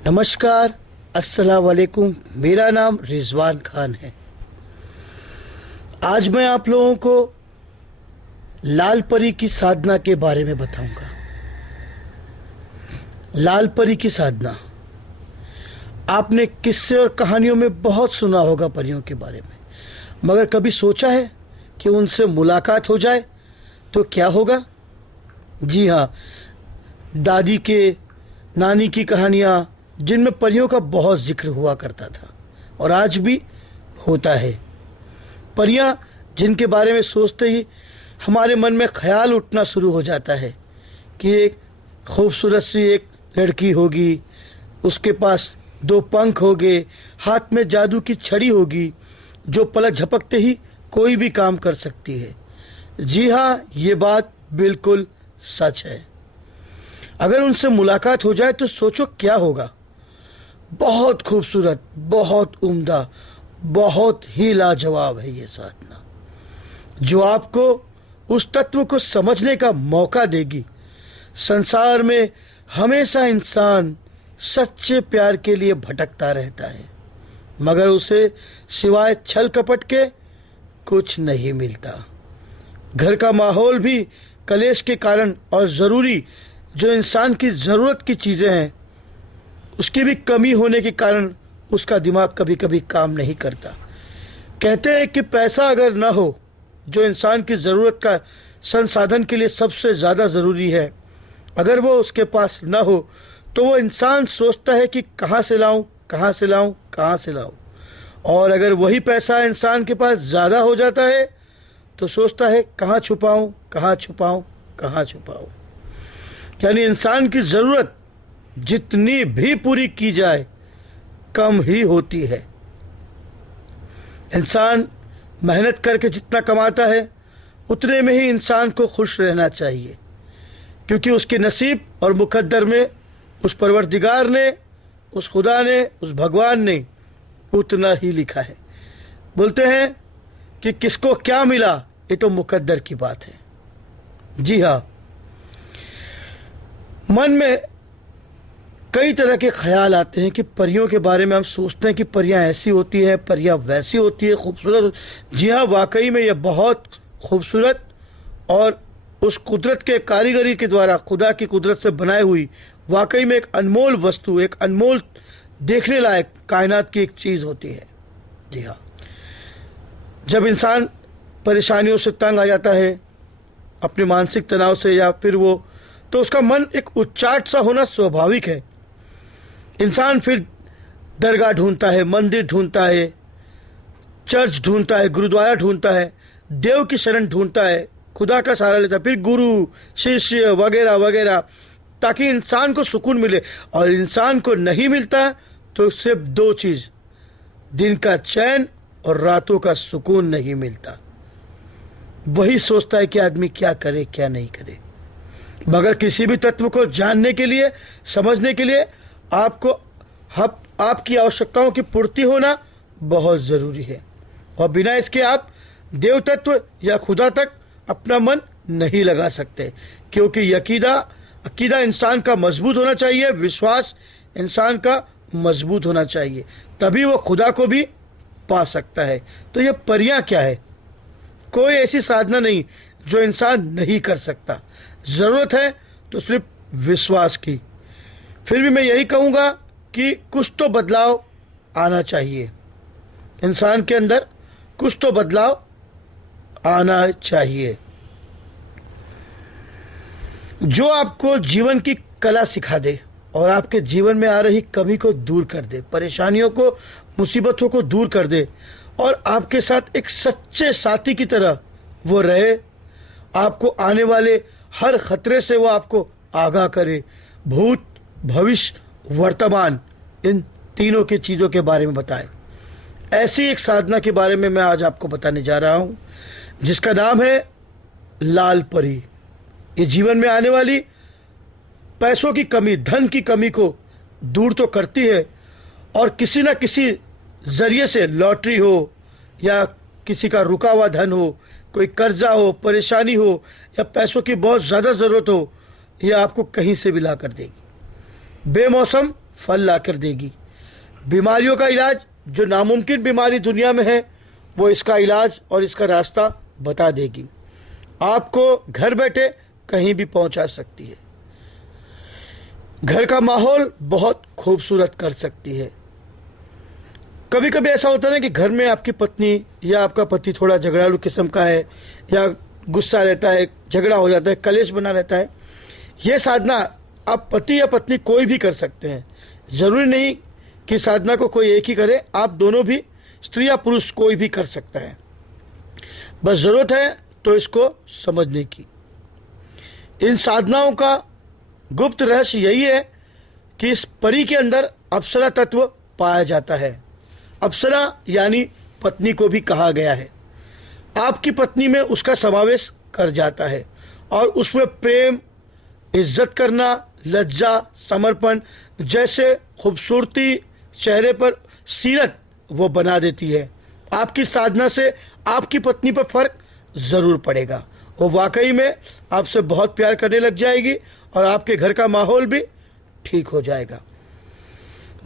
नमस्कार, अस्सलाम वालेकुम। मेरा नाम रिजवान खान है। आज मैं आप लोगों को लाल परी की साधना के बारे में बताऊंगा। लाल परी की साधना आपने किस्से और कहानियों में बहुत सुना होगा परियों के बारे में, मगर कभी सोचा है कि उनसे मुलाकात हो जाए तो क्या होगा? जी हाँ, दादी के, नानी की कहानियाँ जिनमें परियों का बहुत जिक्र हुआ करता था और आज भी होता है। परियां जिनके बारे में सोचते ही हमारे मन में ख्याल उठना शुरू हो जाता है कि एक खूबसूरत सी एक लड़की होगी, उसके पास 2 पंख होंगे, हाथ में जादू की छड़ी होगी जो पलक झपकते ही कोई भी काम कर सकती है। जी हाँ, ये बात बिल्कुल सच है। अगर उनसे मुलाकात हो जाए तो सोचो क्या होगा। बहुत खूबसूरत, बहुत उम्दा, बहुत ही लाजवाब है ये साधना, जो आपको उस तत्व को समझने का मौका देगी। संसार में हमेशा इंसान सच्चे प्यार के लिए भटकता रहता है, मगर उसे सिवाय छल कपट के कुछ नहीं मिलता। घर का माहौल भी कलेश के कारण और ज़रूरी जो इंसान की ज़रूरत की चीज़ें हैं उसकी भी कमी होने के कारण उसका दिमाग कभी कभी काम नहीं करता। कहते हैं कि पैसा अगर ना हो, जो इंसान की ज़रूरत का संसाधन के लिए सबसे ज़्यादा ज़रूरी है, अगर वो उसके पास ना हो तो वो इंसान सोचता है कि कहाँ से लाऊं, कहाँ से लाऊं, कहाँ से लाऊं। और अगर वही पैसा इंसान के पास ज़्यादा हो जाता है तो सोचता है कहाँ छुपाऊं, कहाँ छुपाऊं, कहाँ छुपाऊं। यानी इंसान की ज़रूरत जितनी भी पूरी की जाए कम ही होती है। इंसान मेहनत करके जितना कमाता है उतने में ही इंसान को खुश रहना चाहिए, क्योंकि उसके नसीब और मुकद्दर में उस परवरदिगार ने, उस खुदा ने, उस भगवान ने उतना ही लिखा है। बोलते हैं कि किसको क्या मिला ये तो मुकद्दर की बात है। जी हाँ, मन में कई तरह के ख्याल आते हैं कि परियों के बारे में हम सोचते हैं कि परियां ऐसी होती है, परियां वैसी होती है, खूबसूरत। जी हाँ, वाकई में यह बहुत खूबसूरत और उस कुदरत के कारीगरी के द्वारा, खुदा की कुदरत से बनाई हुई वाकई में एक अनमोल वस्तु, एक अनमोल देखने लायक कायनात की एक चीज़ होती है। जी हाँ, जब इंसान परेशानियों से तंग आ जाता है, अपने मानसिक तनाव से, या फिर वो, तो उसका मन एक उच्चाट सा होना स्वाभाविक है। इंसान फिर दरगाह ढूंढता है, मंदिर ढूंढता है, चर्च ढूंढता है, गुरुद्वारा ढूंढता है, देव की शरण ढूंढता है, खुदा का सहारा लेता है, फिर गुरु, शिष्य वगैरह वगैरह, ताकि इंसान को सुकून मिले। और इंसान को नहीं मिलता तो सिर्फ 2 चीज़, दिन का चैन और रातों का सुकून नहीं मिलता। वही सोचता है कि आदमी क्या करे क्या नहीं करे। मगर किसी भी तत्व को जानने के लिए, समझने के लिए आपको आपकी आवश्यकताओं की पूर्ति होना बहुत ज़रूरी है, और बिना इसके आप देव तत्व या खुदा तक अपना मन नहीं लगा सकते। क्योंकि अकीदा इंसान का मजबूत होना चाहिए, विश्वास इंसान का मजबूत होना चाहिए, तभी वो खुदा को भी पा सकता है। तो ये परियां क्या है? कोई ऐसी साधना नहीं जो इंसान नहीं कर सकता। ज़रूरत है तो सिर्फ विश्वास की। फिर भी मैं यही कहूँगा कि कुछ तो बदलाव आना चाहिए, इंसान के अंदर कुछ तो बदलाव आना चाहिए, जो आपको जीवन की कला सिखा दे और आपके जीवन में आ रही कमी को दूर कर दे, परेशानियों को, मुसीबतों को दूर कर दे, और आपके साथ एक सच्चे साथी की तरह वो रहे। आपको आने वाले हर खतरे से वो आपको आगाह करे, भूत, भविष्य, वर्तमान, इन तीनों की चीज़ों के बारे में बताए। ऐसी एक साधना के बारे में मैं आज आपको बताने जा रहा हूँ, जिसका नाम है लाल परी। ये जीवन में आने वाली पैसों की कमी, धन की कमी को दूर तो करती है, और किसी न किसी ज़रिए से, लॉटरी हो या किसी का रुका हुआ धन हो, कोई कर्जा हो, परेशानी हो, या पैसों की बहुत ज़्यादा ज़रूरत हो, यह आपको कहीं से भी ला कर देगी। बेमौसम फल लाकर देगी। बीमारियों का इलाज, जो नामुमकिन बीमारी दुनिया में है, वो इसका इलाज और इसका रास्ता बता देगी। आपको घर बैठे कहीं भी पहुंचा सकती है। घर का माहौल बहुत खूबसूरत कर सकती है। कभी कभी ऐसा होता है ना कि घर में आपकी पत्नी या आपका पति थोड़ा झगड़ालू किस्म का है, या गुस्सा रहता है, झगड़ा हो जाता है, कलेश बना रहता है। ये साधना आप पति या पत्नी कोई भी कर सकते हैं। ज़रूरी नहीं कि साधना को कोई एक ही करे, आप दोनों भी, स्त्री या पुरुष, कोई भी कर सकता है। बस ज़रूरत है तो इसको समझने की। इन साधनाओं का गुप्त रहस्य यही है कि इस परी के अंदर अप्सरा तत्व पाया जाता है। अप्सरा यानी पत्नी को भी कहा गया है। आपकी पत्नी में उसका समावेश कर जाता है और उसमें प्रेम, इज्जत करना, लज्जा, समर्पण जैसे खूबसूरती चेहरे पर सीरत वो बना देती है। आपकी साधना से आपकी पत्नी पर फर्क ज़रूर पड़ेगा। वो वाकई में आपसे बहुत प्यार करने लग जाएगी और आपके घर का माहौल भी ठीक हो जाएगा।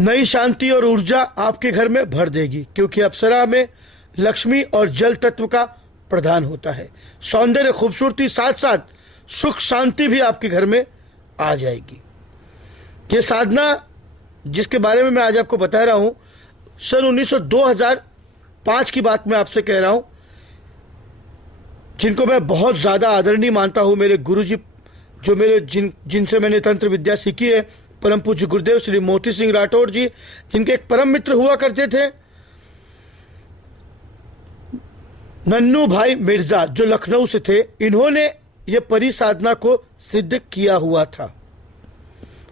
नई शांति और ऊर्जा आपके घर में भर देगी, क्योंकि अप्सरा में लक्ष्मी और जल तत्व का प्रधान होता है। सौंदर्य, खूबसूरती, साथ साथ सुख शांति भी आपके घर में आ जाएगी। ये साधना जिसके बारे में मैं आज आपको बता रहा हूँ, सन 2005 की बात मैं आपसे कह रहा हूँ, जिनको मैं बहुत ज़्यादा आदरणीय मानता हूँ। मेरे गुरुजी, जो मेरे जिनसे मैंने तंत्र विद्या सीखी है, परम पूज्य गुरुदेव श्री मोती सिंह राठौड़ जी, जिनके एक परम मित्र हुआ करते थे नन्नू भाई मिर्जा, जो लखनऊ से थे। इन्होंने ये परी साधना को सिद्ध किया हुआ था।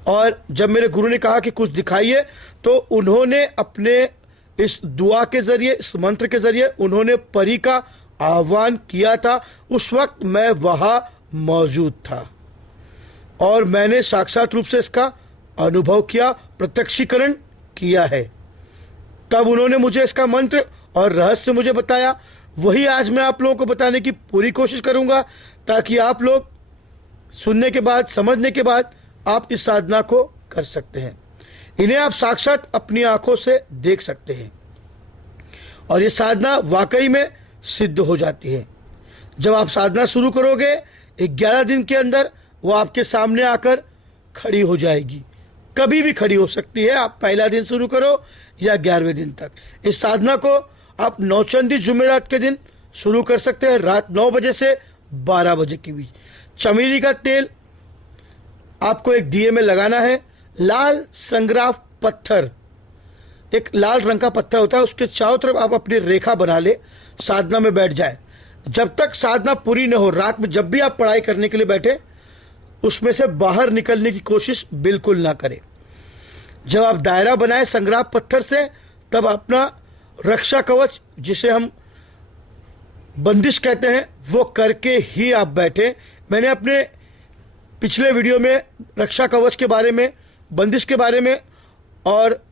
और जब मेरे गुरु ने कहा कि कुछ दिखाइए, तो उन्होंने अपने इस दुआ के जरिए, इस मंत्र के जरिए उन्होंने परी का आह्वान किया था। उस वक्त मैं वहां मौजूद था और मैंने साक्षात रूप से इसका अनुभव किया, प्रत्यक्षीकरण किया है। तब उन्होंने मुझे इसका मंत्र और रहस्य मुझे बताया। वही आज मैं आप लोगों को बताने की पूरी कोशिश करूंगा, ताकि आप लोग सुनने के बाद, समझने के बाद आप इस साधना को कर सकते हैं। इन्हें आप साक्षात अपनी आंखों से देख सकते हैं और ये साधना वाकई में सिद्ध हो जाती है। जब आप साधना शुरू करोगे, 11 दिन के अंदर वो आपके सामने आकर खड़ी हो जाएगी। कभी भी खड़ी हो सकती है। आप पहला दिन शुरू करो या 11वें दिन तक। इस साधना को आप नौचंदी जुमेरात के दिन शुरू कर सकते हैं, रात 9 बजे से 12 बजे के बीच। चमेली का तेल आपको एक दिए में लगाना है। लाल संग्राफ पत्थर, एक लाल रंग का पत्थर होता है, उसके चारों तरफ आप अपनी रेखा बना ले, साधना में बैठ जाए। जब तक साधना पूरी न हो, रात में जब भी आप पढ़ाई करने के लिए बैठे, उसमें से बाहर निकलने की कोशिश बिल्कुल ना करें। जब आप दायरा बनाए संग्राफ पत्थर से, तब अपना रक्षा कवच, जिसे हम बंदिश कहते हैं, वो करके ही आप बैठे। मैंने अपने पिछले वीडियो में रक्षा कवच के बारे में, बंदिश के बारे में और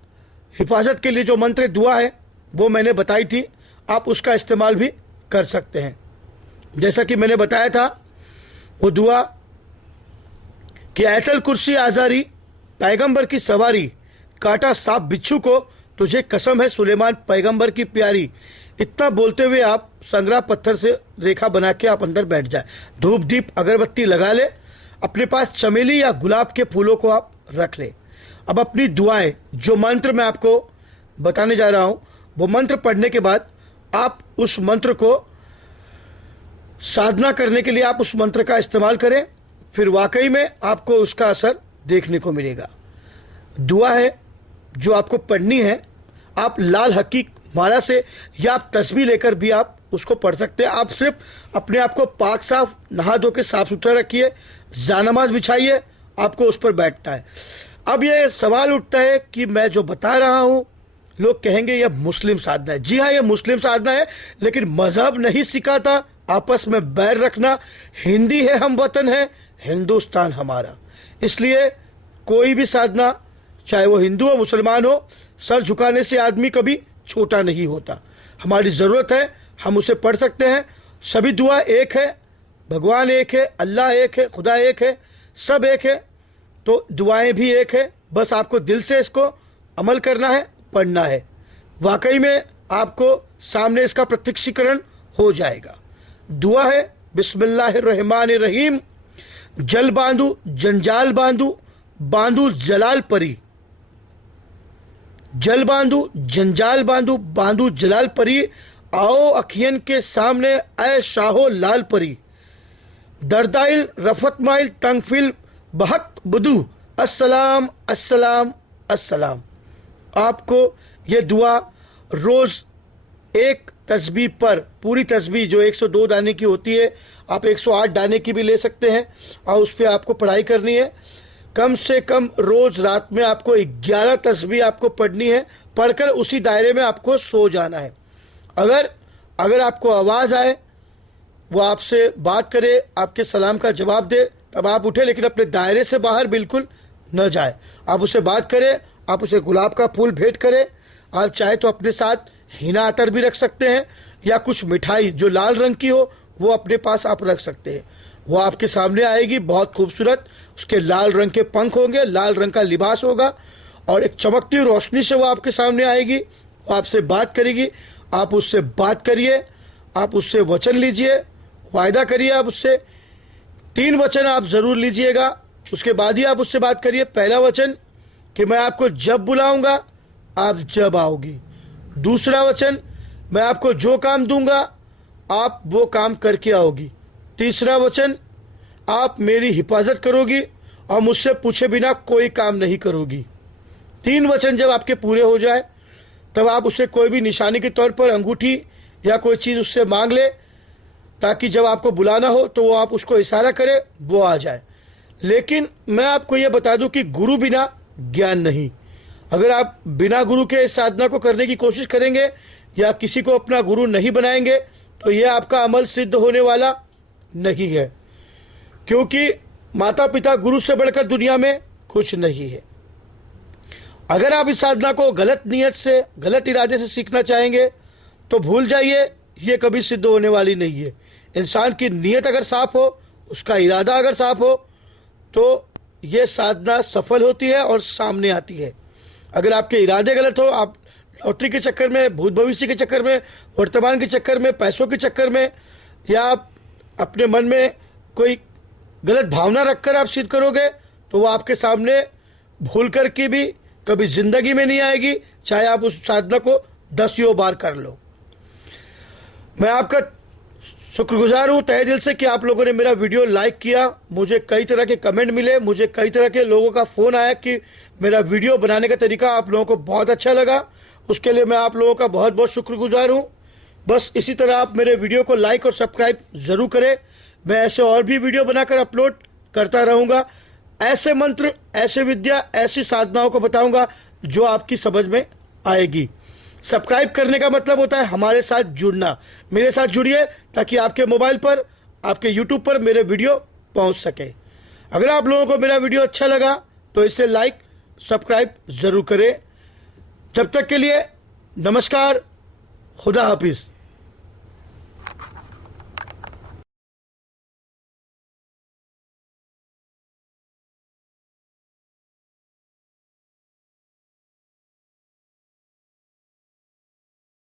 हिफाजत के लिए जो मंत्र दुआ है वो मैंने बताई थी। आप उसका इस्तेमाल भी कर सकते हैं। जैसा कि मैंने बताया था, वो दुआ कि ऐतल कुर्सी आजारी, पैगंबर की सवारी, काटा सांप बिच्छू को, तुझे कसम है सुलेमान पैगंबर की प्यारी। इतना बोलते हुए आप संग्राफ पत्थर से रेखा बना के आप अंदर बैठ जाए। धूप दीप अगरबत्ती लगा ले। अपने पास चमेली या गुलाब के फूलों को आप रख ले। अब अपनी दुआएं, जो मंत्र मैं आपको बताने जा रहा हूं, वो मंत्र पढ़ने के बाद आप उस मंत्र को साधना करने के लिए आप उस मंत्र का इस्तेमाल करें। फिर वाकई में आपको उसका असर देखने को मिलेगा। दुआ है जो आपको पढ़नी है, आप लाल हकीक माला से या आप तस्बीह लेकर भी आप उसको पढ़ सकते हैं। आप सिर्फ अपने आप को पाक साफ, नहा धो के साफ सुथरा रखिए, जानमाज बिछाइए, आपको उस पर बैठना है। अब ये सवाल उठता है कि मैं जो बता रहा हूं, लोग कहेंगे यह मुस्लिम साधना है। जी हाँ, यह मुस्लिम साधना है, लेकिन मजहब नहीं सिखाता आपस में बैर रखना। हिंदी है, हम वतन है, हिंदुस्तान हमारा। इसलिए कोई भी साधना, चाहे वो हिंदू हो मुसलमान हो, सर झुकाने से आदमी कभी छोटा नहीं होता। हमारी ज़रूरत है, हम उसे पढ़ सकते हैं। सभी दुआ एक है, भगवान एक है, अल्लाह एक है, खुदा एक है, सब एक है। तो दुआएं भी एक है, बस आपको दिल से इसको अमल करना है, पढ़ना है। वाकई में आपको सामने इसका प्रत्यक्षीकरण हो जाएगा। दुआ है, बिस्मिल्लाहिर्रहमानिर्रहीम। जल बांधू जंजाल बांधू, बांधू जलाल परी। जल बांधू जंजाल बांधू, बांधू जलाल परी। आओ अखियन के सामने ऐ शाहो लाल परी। दरदाइल रफत माइल तंगफिल बहक बुदू। अस्सलाम अस्सलाम अस्सलाम। आपको ये दुआ रोज एक तस्बीह पर, पूरी तस्बीह जो 102 दाने की होती है, आप 108 दाने की भी ले सकते हैं, और उस पर आपको पढ़ाई करनी है। कम से कम रोज रात में आपको 11 तस्बीह आपको पढ़नी है। पढ़कर उसी दायरे में आपको सो जाना है। अगर आपको आवाज़ आए, वो आपसे बात करे, आपके सलाम का जवाब दे, तब आप उठे, लेकिन अपने दायरे से बाहर बिल्कुल न जाए। आप उससे बात करें, आप उसे गुलाब का फूल भेंट करें। आप चाहे तो अपने साथ हिना अतर भी रख सकते हैं, या कुछ मिठाई जो लाल रंग की हो वो अपने पास आप रख सकते हैं। वो आपके सामने आएगी, बहुत खूबसूरत, उसके लाल रंग के पंख होंगे, लाल रंग का लिबास होगा, और एक चमकती रोशनी से वो आपके सामने आएगी। वो आपसे बात करेगी, आप उससे बात करिए, आप उससे वचन लीजिए, वायदा करिए। आप उससे 3 वचन आप ज़रूर लीजिएगा, उसके बाद ही आप उससे बात करिए। पहला वचन कि मैं आपको जब बुलाऊंगा आप जब आओगी। दूसरा वचन, मैं आपको जो काम दूंगा आप वो काम करके आओगी। तीसरा वचन, आप मेरी हिफाजत करोगी और मुझसे पूछे बिना कोई काम नहीं करोगी। 3 वचन जब आपके पूरे हो जाए, तब आप उससे कोई भी निशानी के तौर पर अंगूठी या कोई चीज़ उससे मांग ले, ताकि जब आपको बुलाना हो तो वो आप उसको इशारा करे, वो आ जाए। लेकिन मैं आपको ये बता दूं कि गुरु बिना ज्ञान नहीं। अगर आप बिना गुरु के इस साधना को करने की कोशिश करेंगे या किसी को अपना गुरु नहीं बनाएंगे, तो यह आपका अमल सिद्ध होने वाला नहीं है, क्योंकि माता पिता गुरु से बढ़कर दुनिया में कुछ नहीं है। अगर आप इस साधना को गलत नीयत से, गलत इरादे से सीखना चाहेंगे, तो भूल जाइए, ये कभी सिद्ध होने वाली नहीं है। इंसान की नीयत अगर साफ हो, उसका इरादा अगर साफ हो, तो ये साधना सफल होती है और सामने आती है। अगर आपके इरादे गलत हो, आप लॉटरी के चक्कर में, भूत भविष्य के चक्कर में, वर्तमान के चक्कर में, पैसों के चक्कर में, या आप अपने मन में कोई गलत भावना रखकर आप सिद्ध करोगे, तो वो आपके सामने भूल कर के भी कभी जिंदगी में नहीं आएगी, चाहे आप उस साधना को 10 बार कर लो। मैं आपका शुक्रगुजार हूँ तहे दिल से कि आप लोगों ने मेरा वीडियो लाइक किया। मुझे कई तरह के कमेंट मिले, मुझे कई तरह के लोगों का फ़ोन आया कि मेरा वीडियो बनाने का तरीका आप लोगों को बहुत अच्छा लगा। उसके लिए मैं आप लोगों का बहुत बहुत शुक्रगुजार हूँ। बस इसी तरह आप मेरे वीडियो को लाइक और सब्सक्राइब ज़रूर करें। मैं ऐसे और भी वीडियो बनाकर अपलोड करता रहूँगा। ऐसे मंत्र, ऐसे विद्या, ऐसी साधनाओं को बताऊँगा जो आपकी समझ में आएगी। सब्सक्राइब करने का मतलब होता है हमारे साथ जुड़ना। मेरे साथ जुड़िए ताकि आपके मोबाइल पर, आपके यूट्यूब पर मेरे वीडियो पहुंच सके। अगर आप लोगों को मेरा वीडियो अच्छा लगा तो इसे लाइक, सब्सक्राइब ज़रूर करें। जब तक के लिए नमस्कार, खुदा हाफिज़।